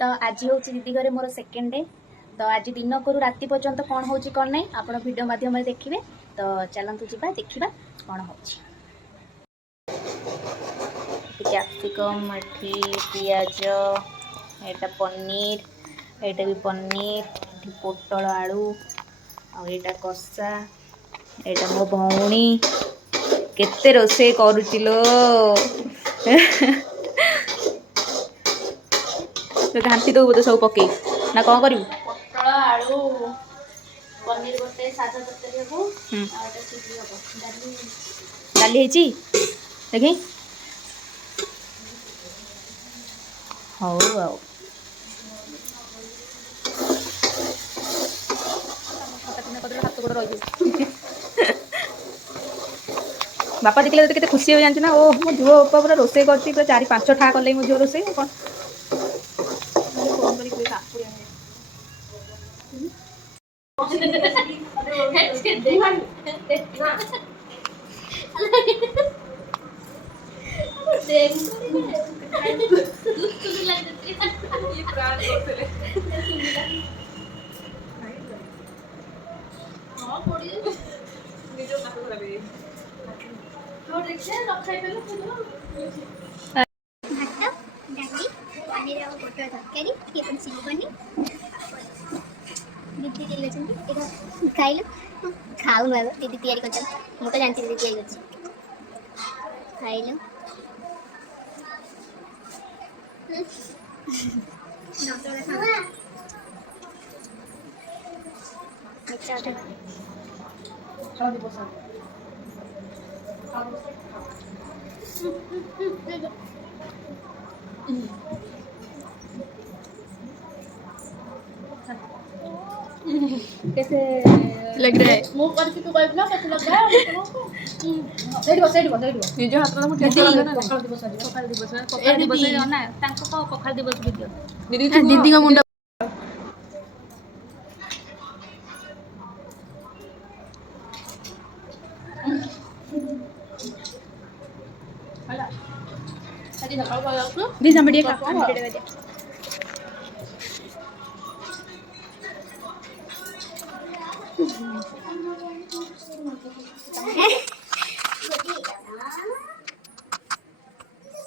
तो आज हूँ दीदी घरे मोर सेकेंड डे। तो आज दिन करू राति पर्यंत कौन हो कौन नहीं आप वीडियो माध्यम देखिए। तो चलतु जा देखा कौन हो कैप्सिकम पियाज एटा पनीर एटा भी पनीर पोटल आलू आटा कषा एटा मो भौणी केते रोसे करुचिलो तो घाटी दो बोधे सब पकई ना कौन करू पोटल आलू पनीर गोटे सादा तरकारी को डाली देखी हौ आउ बापा देखिले तो खुशी हो जाना ओ मो झुओ बापा पूरा रोसे कर पूरा 4-5 ठा कले मो झुओ रोसे कौन खाइल खाऊ नुआ दीदी तैयारी कर मु तो जानती दीदी तैयारी कर खाइल कैसे लग रहा है मुंह करके तू कहबी ना कैसे लग रहा है सेठ बस निज हाथ में मुझे लगा ना पखाल दिवस ना तांको को पखाल दिवस वीडियो दीदी का मुंडा होला अरे सकाळ को आउस दी समड़ी का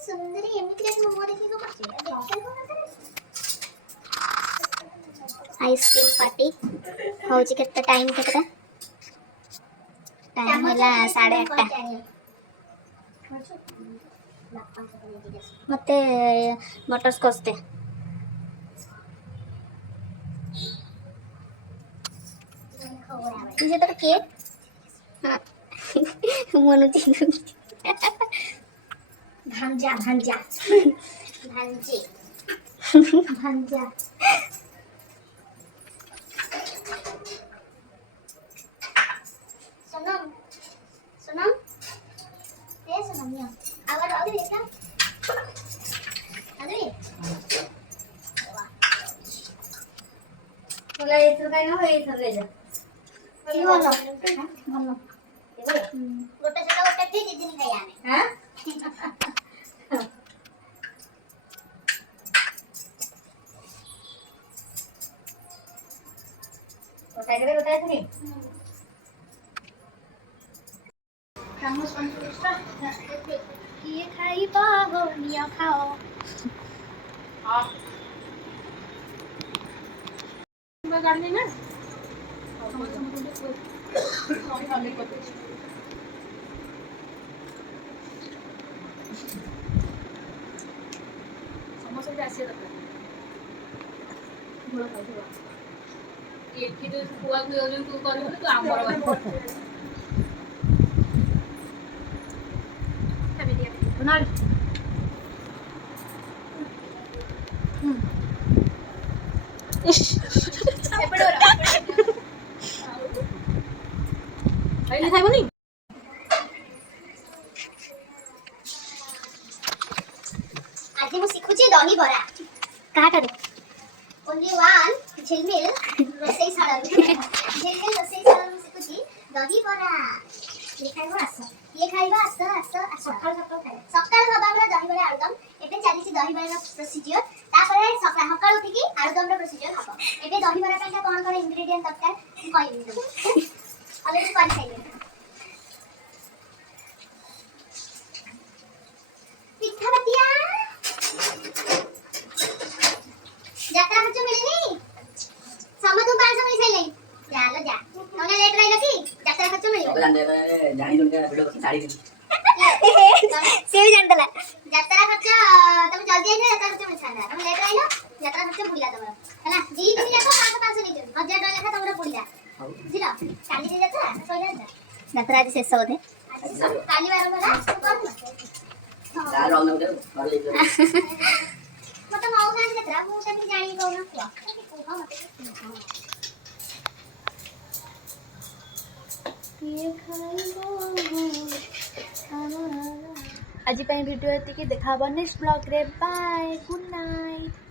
सुंदरी एमिति रे मोमो देखि को आइसक्रीम पार्टी हो जी केते टाइम केतेटा टाइम होला 8:30 मते बटर स्कॉच दे ये तो केक हां मनुती भांजा भांजा भांजे भांजा सोनम सोनम ए सोनम या आवाज आ रही है क्या आ रही है बोला ये तो काय ना ये सब ले जा ये वाला हां गोटे जगह गोटे दी दिन खाया में हां गोटे करे गोटे नहीं कामस पंचुष्टा ये खाई पागो निया खाओ हां मैं गाड़ी ना समोसा भी आसी दरकार घोड़ा खाऊ एठी जो कुआ कुआ जो तू कर तो आमर बात ना खाइबनी आज मु सिखुची दही बरा काटा दे ओनली वन झिलमिल रोसई साला झिलमिल रोसई साला मु सिखुची दही बरा ये खाइबा आस ये खाइबा आस आस सकाळ सकाळ खाइ सकाळ सदा दही बरा आलदम एबे चलीछि दहीबरा प्रोसीजर तापर सकाळ उठिकी आलुदम प्रोसीजर हबो एबे दहीबरा पैसा कोन कोन इंग्रेडिएंट दरकार कहबी ऑलरेडी कर साइले पिठा बतिया यात्रा खर्च मिलनी समतु 500 मिल साइले जालो जा नोने लेट रहिलो की यात्रा खर्च मिलियो जानी दुनिया वीडियो की साड़ी दी से भी जानतला यात्रा खर्च तुम जल्दी आइले यात्रा खर्च मिल छाना तुम लेट रहिलो यात्रा खर्च बुलिला तमरो हला जी दिन जाको 500 नहीं 1000 टका लेखा तमरो बुलिला बुझिलो काली जे यात्रा सोइला यात्रा आज शेष होते काली बार बला कोन यार रंग दे और ले मत माउ ना यात्रा मु तभी जानी कोन को हां मत आज भिडियो ये देखा नेक्स्ट ब्लॉग रे बाय गुड नाइट।